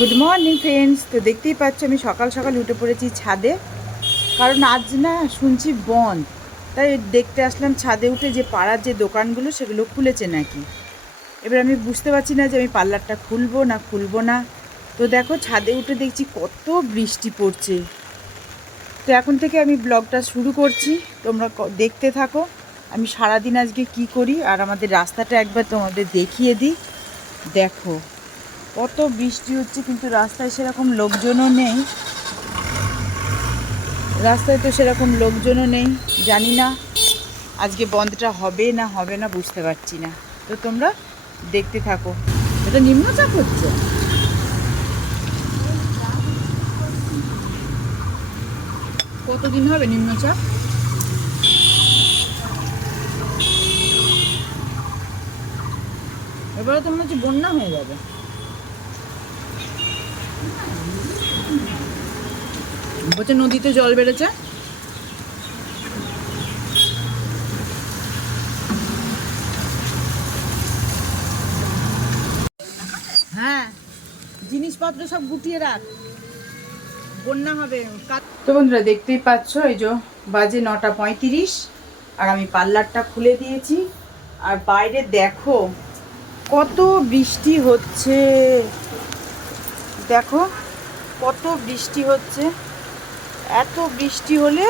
Good morning friends. তো দেখতেই পাচ্ছ আমি সকাল সকাল উঠে পড়েছি ছাদে, কারণ আজ না শুনছি বন্ধ। তাই দেখতে আসলাম ছাদে উঠে যে পাড়ার যে দোকানগুলো সেগুলো খুলেছে নাকি। এবার আমি বুঝতে পারছি না যে আমি পার্লারটা খুলবো না খুলবো না। তো দেখো ছাদে উঠে দেখছি কত বৃষ্টি পড়ছে। তো এখন থেকে আমি ব্লগটা শুরু করছি, তোমরা দেখতে থাকো আমি সারাদিন আজকে কি করি, আর আমাদের রাস্তাটা একবার তোমাদের দেখিয়ে দিই। দেখো কত বৃষ্টি হচ্ছে, কিন্তু রাস্তায় সেরকম লোকজনও নেই। রাস্তায় তো সেরকম লোকজনও নেই। জানি না আজকে বন্ধটা হবে না হবে না, বুঝতে পারছি না। তো তোমরা দেখতে থাকো। এটা নিম্নচাপ হচ্ছে। কতদিন হবে নিম্নচাপ? এবারে তো মনে হচ্ছে বন্যা হয়ে যাবে। বলছে নদীতে জল বেড়েছে। হ্যাঁ, জিনিসপত্র সব গুটিয়ে রাখ, বন্যা হবে। তো বন্ধুরা দেখতেই পাচ্ছ, এই যে বাজে 9:35 আর আমি পার্লারটা খুলে দিয়েছি। আর বাইরে দেখো কত বৃষ্টি হচ্ছে, দেখো কত বৃষ্টি হচ্ছে। এত বৃষ্টি হলে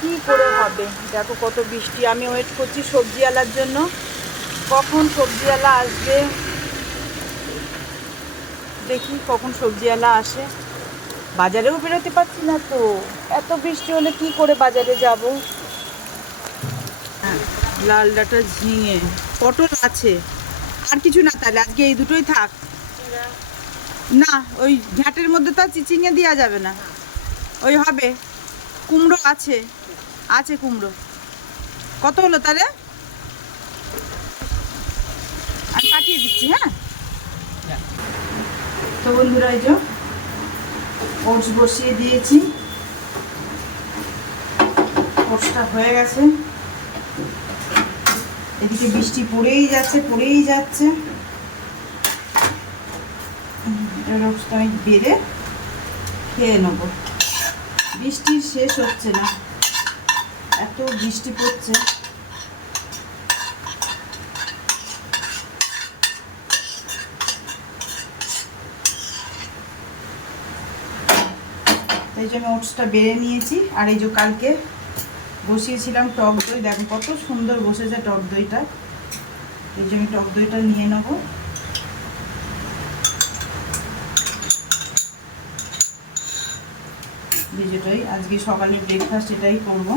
কি করে হবে, দেখো কত বৃষ্টি। আমি ওয়েট করছি সবজিওয়ালার জন্য, কখন সবজিওয়ালা আসবে, দেখি কখন সবজিওয়ালা আসে। বাজারেও বেরোতে পারছি না, তো এত বৃষ্টি হলে কি করে বাজারে যাব। লাল ডাঁটা, ঝিঙে, পটল আছে, আর কিছু না, তাহলে আজকে এই দুটোই থাক। না, ওই ঘ্যাটের মধ্যে তো চিচিঙে দেওয়া যাবে না, ওই হবে। কুমড়ো আছে, আছে কুমড়ো। কত হলো তাহলে? আমি পাঠিয়ে দিচ্ছি। হ্যাঁ, তো বন্ধুরা এই যে ওটস বসিয়ে দিয়েছি, ওটসটা হয়ে গেছে। এদিকে বৃষ্টি পড়েই যাচ্ছে পড়েই যাচ্ছে। ওটসটা আমি বেড়ে খেয়ে নেবো। বৃষ্টির শেষ হচ্ছে না, এত বৃষ্টি পড়ছে। তাই জন্য ওটসটা বেড়ে নিয়েছি। আর এই যে কালকে বসিয়েছিলাম টক দই, দেখো কত সুন্দর বসেছে টক দইটা। এই যে আমি টক দইটা নিয়ে নেবো। যেটাই আজকে সকালে ব্রেকফাস্ট এটাই করবো।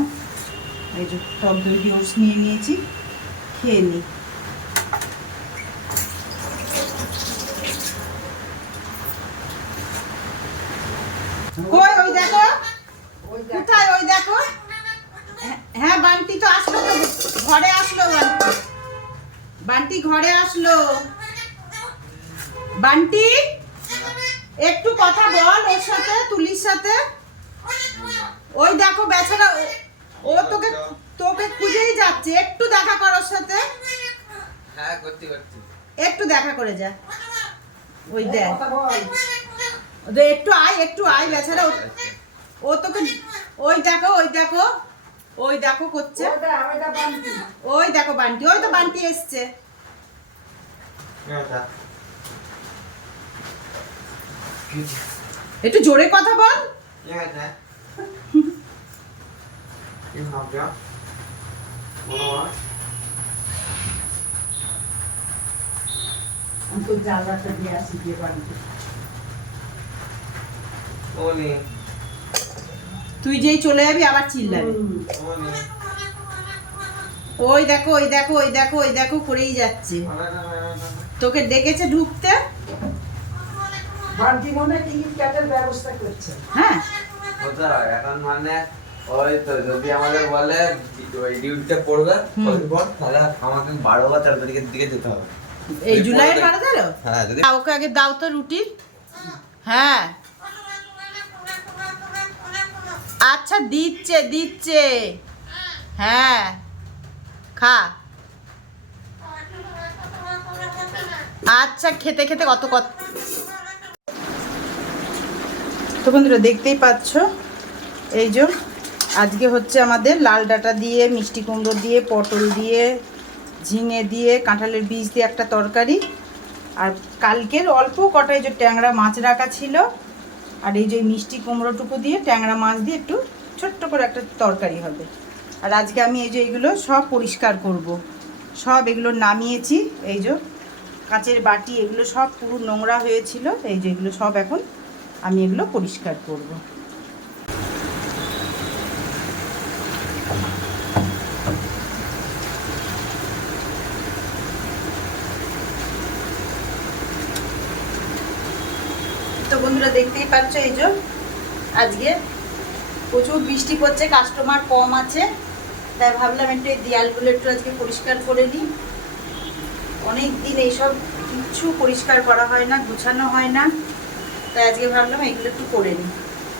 এই যে টক দই দিয়ে ওটস নিয়ে নিয়েছি, খেয়ে নিই। কই ওই দেখো, কোথায় ওই দেখো। হ্যাঁ, বান্টি তো আসলো, তো ঘরে আসলো। বান্টি ঘরে আসলো। বান্টি একটু কথা বল ওর সাথে, তুলির সাথে। ওই দেখো বেচারা, ও তোকে তোকে খুঁজেই যাচ্ছে, একটু দেখা কর ওর সাথে। হ্যাঁ, করতে করতে একটু দেখা করে যা। ওই দেখ, একটু আয় বেচারা। ও তোকে, ওই দেখো ওই দেখো ওই দেখো করছে। ওই দেখো বান্টি, ওই তো বান্টি এসছে। একটু জোরে কথা বল। আমি তো জানলাটা দিয়ে আসি দিয়ে বাড়িতে। তুই যেই চলে যাবি আবার চিল্লাবি। ওই দেখো ওই দেখো ওই দেখো ওই দেখো করেই যাচ্ছে। তোকে ডেকেছে ঢুকতে। বান্টি মনে টিকিট কাটার ব্যবস্থা করছে। হ্যাঁ, কোথায় এখন মানে ওই তো যদি আমাদের বলে ওই ডিউটিটা পড়বে পর, তাহলে আমাকে 12 বা 13 তারিখের দিকে যেতে হবে। এই জুলাইয়ের 12 হ্যাঁ, যদি ওকে আগে দাও তো রুটি। হ্যাঁ, আচ্ছা দিচ্ছে দিচ্ছে। হ্যাঁ, খা। আচ্ছা খেতে খেতে কত কত তো বন্ধুরা দেখতেই পাচ্ছ, এই যে আজকে হচ্ছে আমাদের লাল ডাঁটা দিয়ে, মিষ্টি কুমড়ো দিয়ে, পটল দিয়ে, ঝিঙে দিয়ে, কাঁঠালের বীজ দিয়ে একটা তরকারি। আর কালকের অল্প কটা এই যে ট্যাংরা মাছ রাখা ছিল, আর এই যে মিষ্টি কুমড়োটুকু দিয়ে ট্যাংরা মাছ দিয়ে একটু ছোট্ট করে একটা তরকারি হবে। আর আজকে আমি এই যে এগুলো সব পরিষ্কার করব। সব এগুলো নামিয়েছি, এই যে কাঁচের বাটি এগুলো সব পুরো নোংরা হয়েছিল, এই যে এগুলো সব এখন আমি এগুলো পরিষ্কার করব। তো বন্ধুরা দেখতেই পাচ্ছ, এই যে আজকে প্রচুর বৃষ্টি পড়ছে, কাস্টমার কম আছে, তাই ভাবলাম একটু এই দেয়ালগুলো একটু আজকে পরিষ্কার করে নিই। অনেক দিন এইসব কিচ্ছু পরিষ্কার করা হয় না, গুছানো হয় না, তাই আজকে ভাবলাম এইগুলো একটু করে নিই।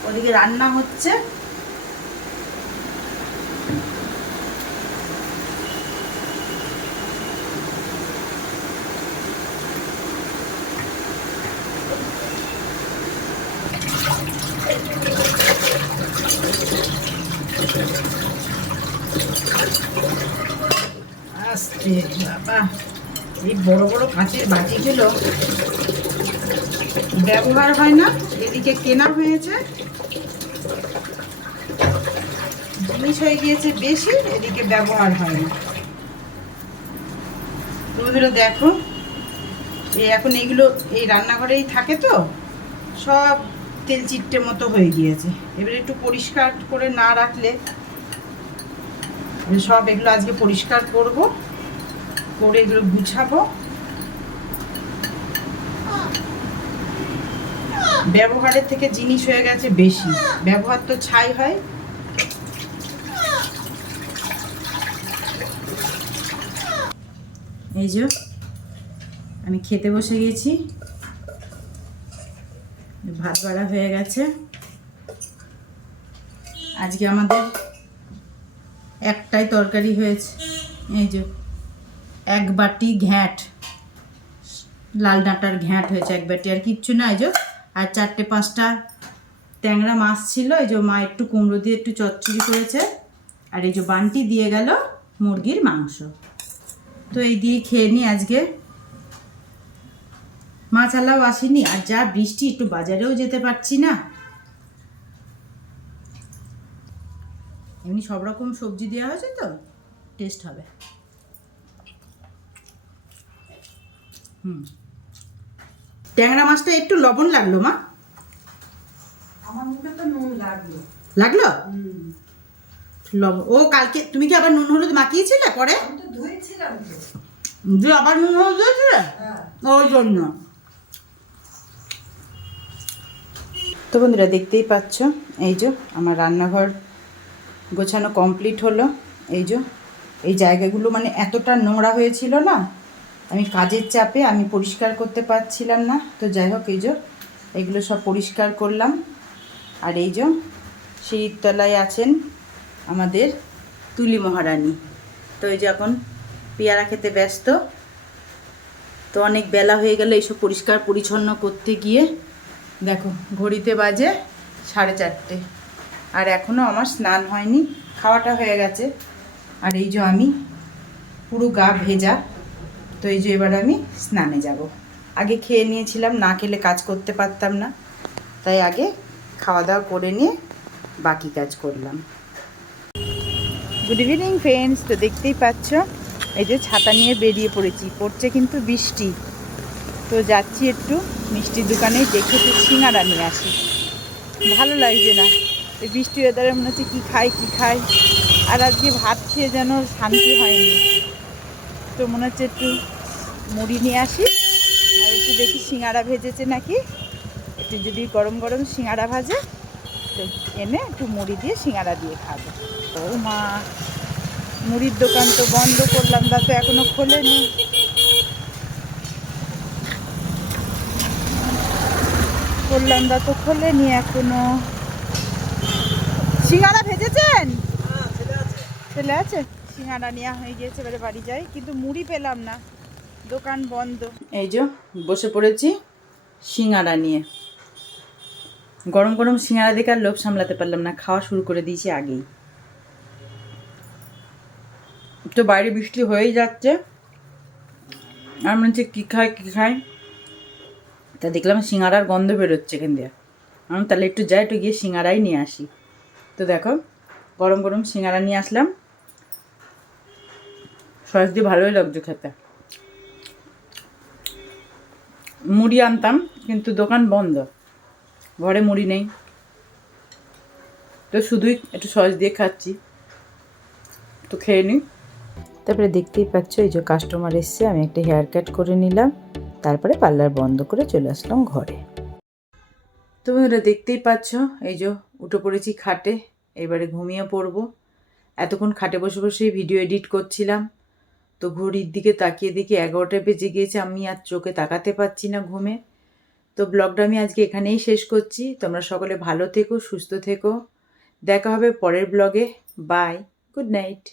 ওদিকে রান্না হচ্ছে। আস্তে বাবা, এই বড় বড় কাঁচের বাটিগুলো ব্যবহার হয় না, এদিকে কেনা হয়েছে, জিনিস হয়ে গিয়েছে বেশি, এদিকে ব্যবহার হয় না। বন্ধুরা দেখো, এখন এইগুলো এই রান্নাঘরেই থাকে, তো সব তেল চিট্টে মতো হয়ে গিয়েছে। এবারে একটু পরিষ্কার করে না রাখলে, সব এগুলো আজকে পরিষ্কার করব, করে এগুলো গুছাবো। ব্যবহারের থেকে জিনিস হয়ে গেছে বেশি, ব্যবহার তো ছাই হয়। এই যে আমি খেতে বসে গেছি, ভাত বাড়া হয়ে গেছে। আজকে আমাদের একটাই তরকারি হয়েছে, এই যে এক বাটি ঘ্যাঁট, লাল ডাঁটার ঘ্যাঁট হয়েছে এক বাটি, আর কিচ্ছু না। এই যে আর 4-5টা ট্যাংরা মাছ ছিল, এই যে মা একটু কুমড়ো দিয়ে একটু চচ্চড়ি করেছে, আর এই যে বান্টি দিয়ে গেল মুরগির মাংস। তো এই দিয়ে খেয়ে নিই আজকে। মাছ আলাও আসেনি, আর যা বৃষ্টি, একটু বাজারেও যেতে পারছি না। এমনি সব রকম সবজি দেওয়া হয়েছে, তো টেস্ট হবে। ট্যাংরা মাছটা একটু লবণ লাগলো মা, আমার মুখে তো নুন লাগলো। লাগলো লবণ। ও কালকে তুমি কি আবার নুন হলুদ মাখিয়েছিলে পরে? আমি তো ধুয়েছিলাম তো। দিয়ে আবার নুন হলুদ দিয়েছিলে? হ্যাঁ। ওই জন্য। তো বন্ধুরা দেখতেই পাচ্ছ, এই যে আমার রান্নাঘর গোছানো কমপ্লিট হলো। এই যে এই জায়গাগুলো মানে এতটা নোংরা হয়েছিল না, আমি কাজের চাপে আমি পরিষ্কার করতে পারছিলাম না। তো যাই হোক, এই যে এগুলো সব পরিষ্কার করলাম। আর এই যে সিঁড়ির তলায় আছেন আমাদের তুলি মহারানী। তো এই যে এখন পেয়ারা খেতে ব্যস্ত। তো অনেক বেলা হয়ে গেল এইসব পরিষ্কার পরিচ্ছন্ন করতে গিয়ে। দেখো ঘড়িতে বাজে 4:30, আর এখনও আমার স্নান হয়নি, খাওয়াটা হয়ে গেছে। আর এই যে আমি পুরো গা ভেজা। তো এই যে এবার আমি স্নানে যাব। আগে খেয়ে নিয়েছিলাম, না খেলে কাজ করতে পারতাম না, তাই আগে খাওয়া দাওয়া করে নিয়ে বাকি কাজ করলাম। Good evening friends. তো দেখতেই পাচ্ছ, এই যে ছাতা নিয়ে বেরিয়ে পড়েছি, পড়ছে কিন্তু বৃষ্টি। তো যাচ্ছি একটু মিষ্টির দোকানে, দেখে একটু সিঙ্গারা নিয়ে আসি। ভালো লাগছে না এই বৃষ্টি ওয়েদারে, মনে হচ্ছে কী খাই। আর আজকে ভাত খেয়ে যেন শান্তি হয়নি। তো মনে হচ্ছে একটু মুড়ি নিয়ে আসি, আর একটু দেখি সিঙ্গারা ভেজেছে নাকি, একটু যদি গরম গরম সিঙ্গারা ভাজে তো এনে একটু মুড়ি দিয়ে সিঙ্গারা দিয়ে খাবো। ও মা, মুড়ির দোকান তো বন্ধ করলাম, তা তো এখনো খোলেনি। খোলেনি এখনো। সিঙ্গারা ভেজেছেন? ছেলে আছে, সিঙ্গারা নেওয়া হয়ে গিয়েছে, এবারে বাড়ি যাই। কিন্তু মুড়ি পেলাম না, দোকান বন্ধ। এই যে বসে পড়েছি সিঙ্গারা নিয়ে। গরম গরম সিঙ্গারা দেখে আর লোভ সামলাতে পারলাম না, খাওয়া শুরু করে দিয়েছি আগেই। তো বাইরে বৃষ্টি হয়েই যাচ্ছে, আর মনে হচ্ছে কী খাই। তা দেখলাম সিঙ্গারার গন্ধ বেরোচ্ছে এখান দিয়ে, আমি তাহলে একটু যাই, একটু গিয়ে সিঙ্গারাই নিয়ে আসি। তো দেখো গরম গরম সিঙ্গারা নিয়ে আসলাম, সস দিয়ে ভালোই লাগছে খেতে। মুড়ি আনতাম কিন্তু দোকান বন্ধ, ঘরে মুড়ি নেই, তো শুধুই একটু সস দিয়ে খাচ্ছি। তো খেয়ে নিই। তারপরে দেখতেই পাচ্ছ এই যে কাস্টমার এসছে, আমি একটা হেয়ার কাট করে নিলাম, তারপরে পার্লার বন্ধ করে চলে আসলাম ঘরে। তো বন্ধুরা দেখতেই পাচ্ছ এই যে উঠে পড়েছি খাটে, এবারে ঘুমিয়ে পড়বো। এতক্ষণ খাটে বসে বসেই ভিডিও এডিট করছিলাম, তো ঘড়ির দিকে তাকিয়ে দেখি 11টা বেজে গিয়েছে, আমি আর চোখে তাকাতে পারছি না ঘুমে। তো ব্লগটা আমি আজকে এখানেই শেষ করছি। তোমরা সকলে ভালো থেকো, সুস্থ থেকো, দেখা হবে পরের ব্লগে। Bye, good night.